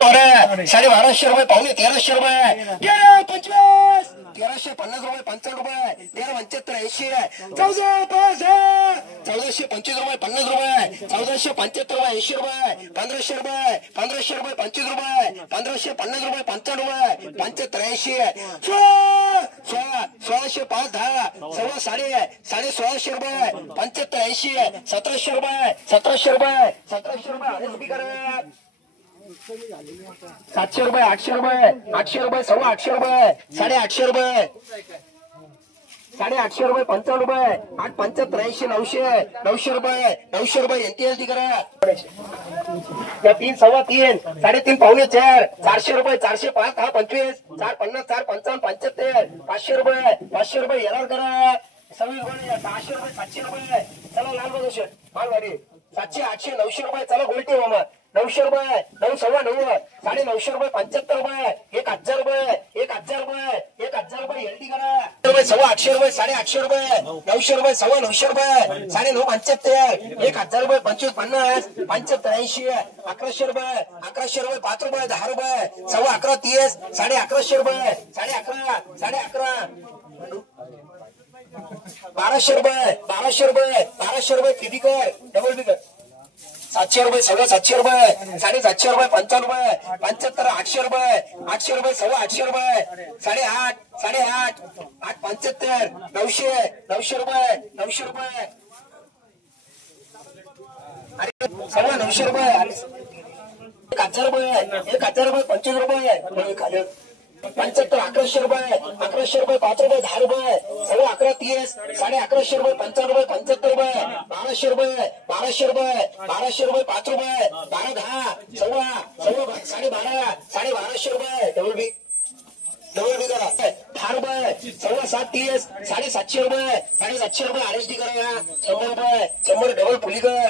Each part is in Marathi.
₹1250 पावणे ₹1300 1325 ₹1350 ₹55 1375 80 1425 ₹50 1475 80 ₹1500 ₹25 ₹1550 ₹55 75 1605 10 सव्वा साडे ₹1600 75 80 ₹1700 1700 करा ₹700 ₹800 सव्वा ₹800 ₹850 ₹850 ₹55 8 75 80 900 एनटीएसडी करा या 3 सव्वा 3 3.5 पावणे 4 ₹400 405 10 25 450 455 75 ₹500 याला करा 26 600 700 चला लाल बघा माल गाडी 700 800 900 चला गोल्टी मामा ₹900 9 सव्वा 9 ₹950 ₹75 ₹1000 ₹1000 एलडी करा सव्वा ₹800 ₹850 ₹900 सव्वा ₹900 ₹975 ₹1000 25 50 75 80 ₹1100 ₹5 ₹10 सव्वा 11 30 ₹1150 ₹1200 फिबिकर डबल बिकर ₹700 सव्वा ₹700 ₹750 ₹55 75 800 सव्वा ₹800 8.5 8 75 900 अरे सव्वा ₹900 ₹1000 ₹25 ₹75 1100 ₹5 ₹10 सव्वा 11 30 ₹1150 ₹55 ₹75 ₹1200 ₹5 12 10 सव्वा ₹12.5 डबल बी करा ₹10 सव्वा 7 30 ₹750 आरएसडी करा ₹100 डबल पुलीकर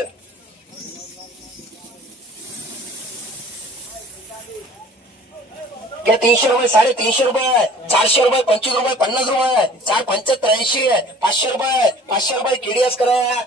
क्या ₹300 ₹350 ₹400 ₹25 ₹50 4 75 80 ₹500 केडीएस करा